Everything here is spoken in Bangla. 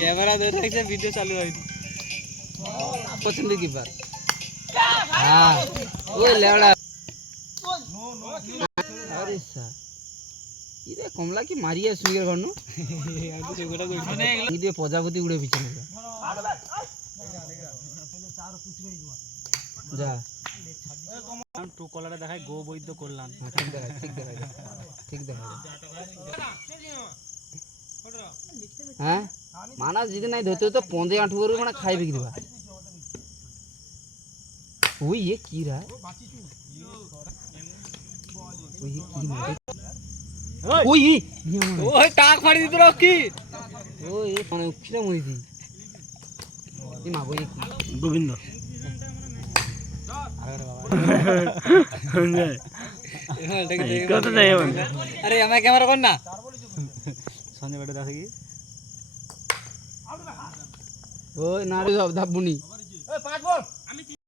ক্যামেরা ধরে রাখছে ভিডিও চালু হয়নি পছন্দের কিপার ওই লেওড়া আরে স্যার কি রে কমলা কি মারিয়া সুইয়ের ঘর দিয়ে প্রজাপতি উড়ে পিছনে যা টু কলারে দেখায় গো বৈদ্য করলাম ঠিক দেখায় ঠিক দেখায় হ্যাঁ মানা যদি নাই ধরতে তো 15-8 করে মানে খাই বিক্রি দিবা ওই ये की रहा है ওই কি মারে ওই ওই টাক ফাড়ি দিত রকি ওই মানে উকিরা মরি দি এই মা বই গোবিন্দ আরে আমার ক্যামেরা কর না সঞ্জয় বেটা দেখে কি ওই নাড়ি সব ধাপুনি